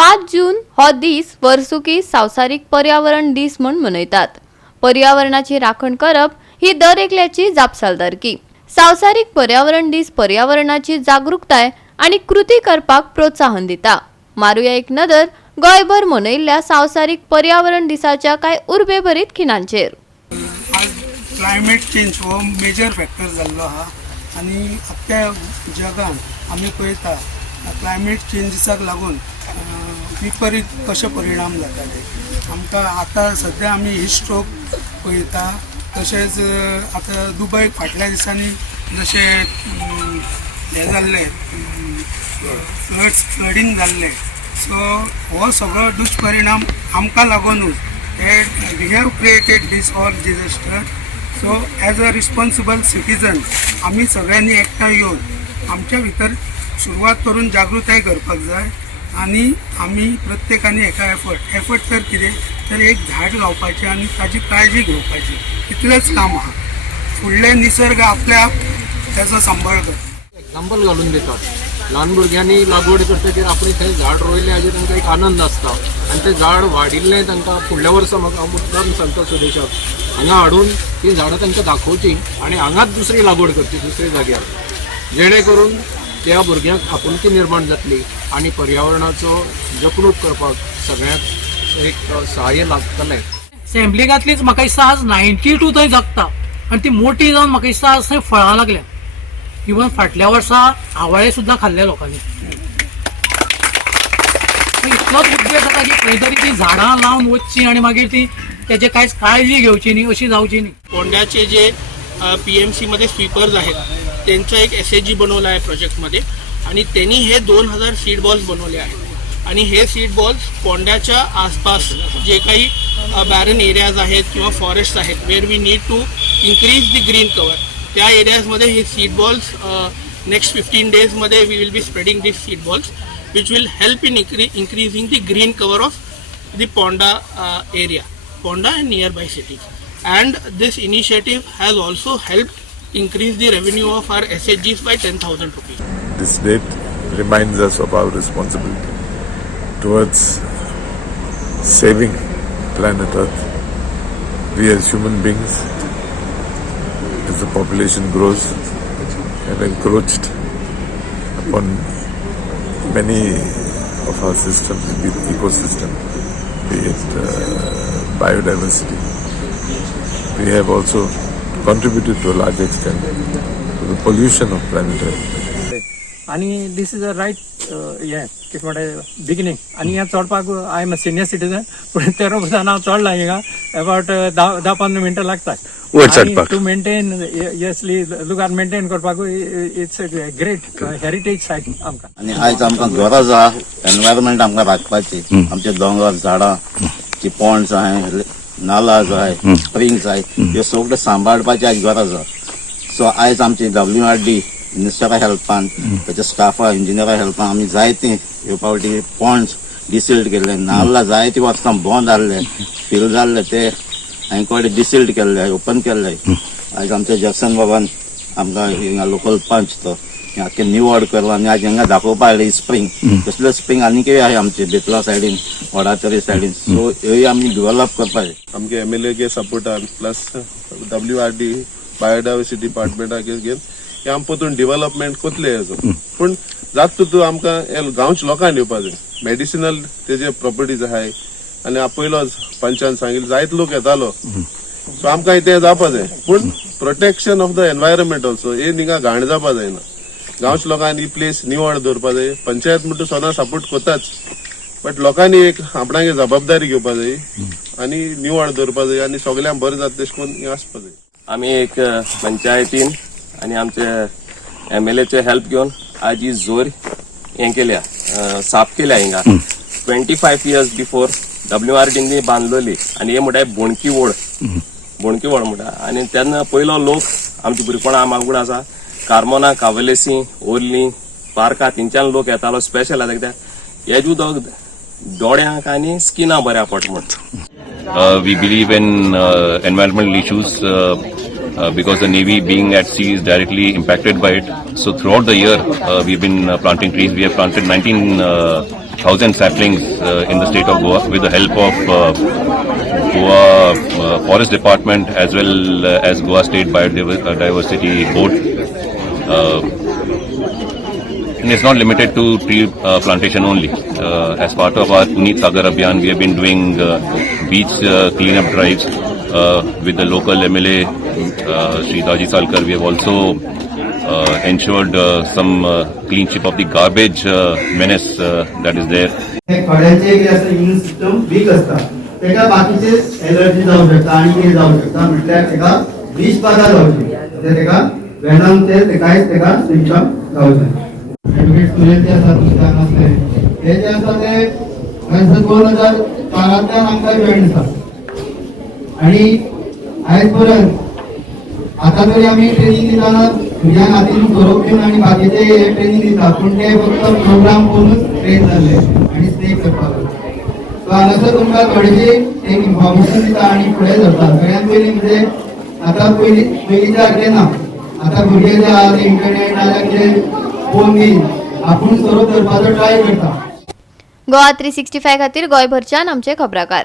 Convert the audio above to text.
5 जून हो दीस वर्सुकी संवसारीक पर्यावरण दीस म्हूण मनयतात. पर्यावरणाची राखण करप ही दर एकल्याची जापसालदारकी. संवसारीक पर्यावरण दीस पर्यावरणाची जागरूकताय आणि कृती करपाक प्रोत्साहन दिता. मारूया एक नदर गोंयभर मनयल्ल्या संवसारीक पर्यावरण दिसाच्या कांय उर्बेभरीत खिणांचेर. आज क्लायमेट चेंज हो मेजर फॅक्टर जाल्लो आहा आनी अख्ख्या जगान आमी पळयता क्लायमेट चेंजिसाक लागून विपरीत कशे परिणाम जाता ते आमकां आतां सद्या आमी हीट स्ट्रोक पळयता. तशेंच आतां दुबयक फाटल्या दिसांनी जशें हें जाल्लें फ्लडींग जाल्लें. सो हो सगळो दुश्परिणाम आमकां लागूनच हे we have created these all disaster. So as a responsible citizen आमी सगळ्यांनी एकठांय येवन आमच्या भितर सुरवात करून जागृताय करपाक जाय आनी आमी प्रत्येकानी एका एफर्ट तर कितें तर एक झाड लावपाचें आनी ताची काळजी घेवपाची, इतलेंच काम आहा. फुडले निसर्ग आपल्या त्याचो सांबाळ करता. एग्जाम्पल घालून दितात. ल्हान भुरग्यांनी लागवड करतकीर आपण थंय झाड रोयलें हाजेर तांकां एक आनंद आसता आनी तें झाड वाडिल्लें तांकां फुडल्या वर्सा म्हाका मुद्दाम सांगता सुदेशाक हांगा हाडून ती झाडां तांकां दाखोवची आनी हांगाच दुसरी लागवड करची दुसऱ्या जाग्यार, जेणे करून त्या भुरग्यांक आपुलकी निर्माण जातली आनी पर्यावरणाचो जपणूक करपाक सगळ्यांक एक सहाय्य लागतलें. सॅम्पलिंगांतलीच म्हाका दिसता आज 92 थंय जगता आनी ती मोठी जावन म्हाका दिसता आज थंय फळां लागल्या. इवन फाटल्या वर्सा आवाळे सुद्दां खाल्ले लोकांनी. इतलोच उद्देश जाता की खंय तरी ती झाडां लावन वचची आनी मागीर ती त्याची कांयच काळजी घेवची न्ही, अशी जावची न्ही. पोंड्याचे जे PMC मध्ये स्वीपर्स आहेत त्यांचा एक SHG बनवला आहे प्रोजेक्टमध्ये आणि त्यांनी हे 2000 सीड बॉल्स बनवले आहेत आणि हे सीड बॉल्स पोंड्याच्या आसपास जे काही बॅरन एरियाज आहेत किंवा फॉरेस्ट आहेत where we need to increase the green cover त्या एरियाजमध्ये हे सीड बॉल्स नेक्स्ट 15 डेजमध्ये we will be spreading this seed balls which will help in increasing the green cover of the Ponda area, Ponda and nearby cities. And this initiative has also helped increase the revenue of our SHGs by 10,000 rupees. This date reminds us of our responsibility towards saving planet Earth. We as human beings, as the population grows, have encroached upon many of our systems, be it ecosystem, be it biodiversity. We have also contributed to a large extent to the pollution of planet Earth. आणि दिस is a right हें कितें म्हणटा beginning. आनी हें चडपाक I am a senior citizen पूण 13 वर्सान हांव चडलां हिंगा अबावट 10-15 मिनटां लागतात टू मेंटेन. येसली लुगार मेंटेन करपाक इट्स ग्रेट हेरिटेज सायट आमकां. आनी आयज आमकां गरज आहा एनवायरमेंट आमकां राखपाची. आमचे दोंगर झाडां जी पॉन्ड्स आहाय नाला जो आहाय स्प्रिंग्स आहाय ह्यो सगळ्यो सांबाळपाची आयज गरज आहा. सो आयज आमची WRD मिनिस्टरा हेल्पान त्याच्या स्टाफा इंजिनियरा हेल्पान आमी जायते ह्यो पावटी पॉन्ड्स डिसिल्ड केल्ले, नाल्ला जायते वर्सां बंद जाल्ले फील जाल्ले ते हांवें कोडे डिसिल्ड केल्ले ओपन केल्ले. आयज आमच्या जॅक्सन बाबान आमकां हिंगा लोकल पंच तो आख्खे निवड केलो आनी आयज हांगा दाखोवपा आयले स्प्रिंग. तसले स्प्रिंग आनीकय आहाय आमचे बेतला सायडीन वडातरी सायडीन. सो ह्योय आमी डेव्हलप करपाचे. आमगे MLA के सपोर्टान प्लस WRD बायोडायवर्सिटी डिपार्टमेंटाक घेवन हे आम परतून डेव्हलपमेंट कोतले हेजो. पूण जात तूं आमकां गांवच्या लोकांक येवपा जाय. मेडिसिनल तेजे प्रॉपर्टीज आहाय आनी पयलोच पंचान सांगिल्लें जायत लोक येतालो. सो आमकां तें जावपा जाय. पूण protection of the environment also हे हिंगा घाण जावपा जायना. गांवच्या लोकांनी प्लेस निवड दवरपा जाय. पंचायत म्हणटा सदां सपोर्ट कोताच बट लोकांनी एक आपणागे जबाबदारी घेवपा जाय आनी निवड दवरपा जाय आनी सगळ्यांक बरें जाता तशें करून हें आसपा जाय. आमी एक पंचायतीन आनी आमचे MLAचे हेल्प घेवन आज ही जोर हें केल्या साफ केल्या हिंगा. 25 years बिफोर WRDनी बांदलोली आनी हे म्हणटा बोणकी वोड म्हणटा. आनी तेन्ना पयलो लोक आमचे भुरगेपणा मागूड आसा कार्मोना, कावलेसी, ओर्ली, पार्का थिंच्यान लोक येतालो स्पेशल आसा कित्याक हेज उदक दोळ्यांक आनी स्किना बऱ्या पडटा म्हणटा. We believe in environmental issues because the Navy being at sea is directly impacted by it. So throughout the year, we've been planting trees. We have planted 19 1,000 saplings in the state of Goa with the help of Goa Forest Department as well as Goa State Biodiversity Board. And it's not limited to tree plantation only. As part of our Puneet Sagar Abhiyan, we have been doing beach cleanup drives with the local MLA, Shri Daji Salkar. We have also ensured some cleanship of the garbage menace that is there. खड्यांचे कितें आसता immune system weak आसता तेका बाकीचे allergy जावं शकता आनी कितें जावं शकता म्हटल्यार तेका विष बाधा जावची म्हणजे तेका वेनमचे कांयच तेका सिम्पटम जावचे एडवोकेट सुरेश जे आसा तुमच्या नसले हे जे आसा ते 2012 आमकां जॉईन आसा आनी आयज पर्यंत आता तरी आमी ट्रेनिंग दिताना भुरग्यांक हातीन सोरोप घेवन आनी बाकीचे ट्रेनिंग दिता पूण ते फक्त प्रोग्राम पळोवनूच ट्रेन जाल्ले आनी स्टे करपाक सो हांगासर तुमकां थोडेशें एक इन्फॉर्मेशन दिता आनी फुडें सरता सगळ्यांत पयलीं म्हणजे आतां पयलींच्या सारकें ना आतां भुरगे जे आहा ते इंटरनेट नाल्यार कितें फोन घेवन आपूण सोरोप धरपाचो ट्राय करता. गोवा 365 खातीर गोंयभरच्यान आमचे खबराकार.